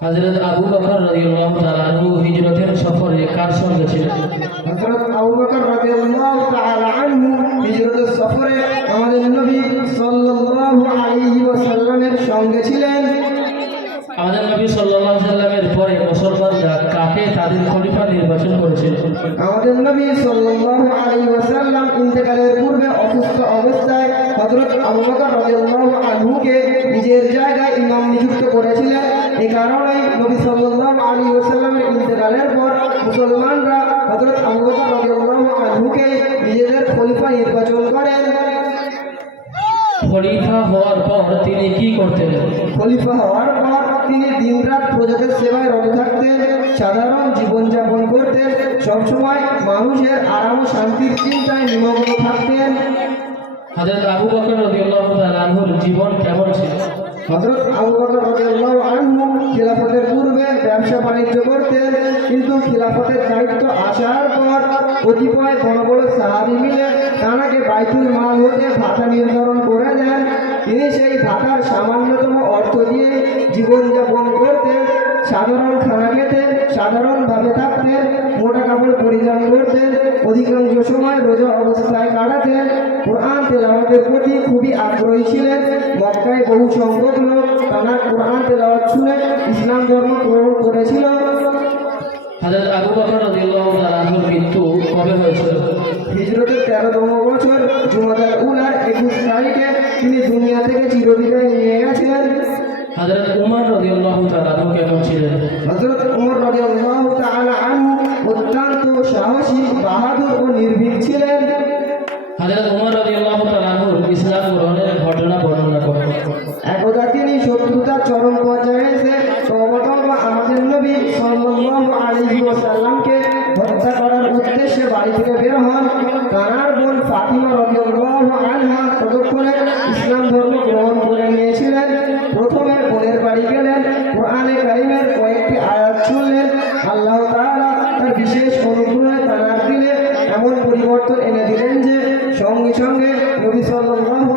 হযরত আবু বকর রাদিয়াল্লাহু তাআলা আনহু হিজরতের সফরে কার সঙ্গে ছিলেন? হযরত আবু বকর রাদিয়াল্লাহু তাআলা আনহু হিজরতের সফরে আমাদের নবী সাল্লাল্লাহু আলাইহি ওয়াসাল্লামের সঙ্গে ছিলেন। আমাদের নবী সাল্লাল্লাহু আলাইহি সাল্লামের পরে মুসলমানরা কাকে তাদের খলিফা নির্বাচন করেছিল? আমাদের নবী সাল্লাল্লাহু আলাইহি ওয়াসাল্লাম ইন্তেকালের পূর্বে অসুস্থ অবস্থায় হযরত আবু বকর রাদিয়াল্লাহু আনহুকে নিজের জায়গায় ইমাম নিযুক্ত করেছিলেন। এই কারণেই পর মুসলমানরা হযরত আবু বকর রাদিয়াল্লাহু আনহুকে নিজেদের খলিফা নির্বাচন করেন। খলিফা হওয়ার পর তিনি কি করতেন? খলিফা হওয়ার পর তিনি দিনরাত প্রজাদের সেবায় রত থাকতেন সাধারণ জীবনযাপন করতেন সবসময় মানুষের আরাম শান্তির চিন্তায় নিমগ্ন থাকতেন। হযরত আবু বকর রাদিয়াল্লাহু জীবন কেমন ছিল? হযরত আবু বকর রাদিয়াল্লাহু আনহু খিলাফতের পূর্বে ব্যবসা বাণিজ্য করতেন, কিন্তু খিলাফতের দায়িত্ব আসার পর কতিপয় বড় বড় সাহাবি মিলে তাঁকে বাইতুল মাল হতে ভাতা নির্ধারণ করে দেন। তিনি সেই ভাতার সামান্যতম অর্থ দিয়ে জীবনযাপন করতেন, সাধারণ খানা খেতেন, সাধারণভাবে থাকতেন, মোটা কাপড় পরিধান করতেন, অধিকাংশ সময় রোজা অবস্থায় কাটাতেন। কোরআন তেলাওয়াতের প্রতি খুবই আগ্রহী ছিলেন। মক্কায় বহু সংখ্যক লোক তাঁর কোরআন তেলাওয়াত শুনে ইসলাম ধর্ম গ্রহণ করেছিল। হযরত আবু বকর রাদিয়াল্লাহু তাআলা আনহুর মৃত্যু কবে হয়েছিল? হিজরতের বছর জুমাদার উলার একুশ তারিখে তিনি দুনিয়া থেকে চিরবিদায় নিয়ে গেছেন হযরত উমর রাদিয়াল্লাহু তাআলা কেমন ছিলেন? উমর রাদিয়াল্লাহু তাআলা আনহু অত্যন্ত সাহসী বাহাদুর ও নির্ভীক ছিলেন। হযরত উমর রাদিয়াল্লাহু তাআলা ইসলাম গ্রহণের ঘটনা বর্ণনা করেন। একদা তিনি শত্রুতার চরম পর্যায়ে সাল্লাল্লাহু আলাইহি হত্যা করার উদ্দেশ্যে বাড়ি থেকে বের হন। কানার বোন ফাতিমা আনহা ততক্ষণে ইসলাম ধর্ম গ্রহণ করে নিয়েছিলেন। প্রথমে বোনের বাড়ি গেলেন, কোরআনে কারিমের কয়েকটি আয়াত শুনলেন। আল্লাহ তার বিশেষ অনুগ্রহে তানার দিলে এমন পরিবর্তন এনে দিলেন যে সঙ্গে সঙ্গে নবী সাল্লাল্লাহু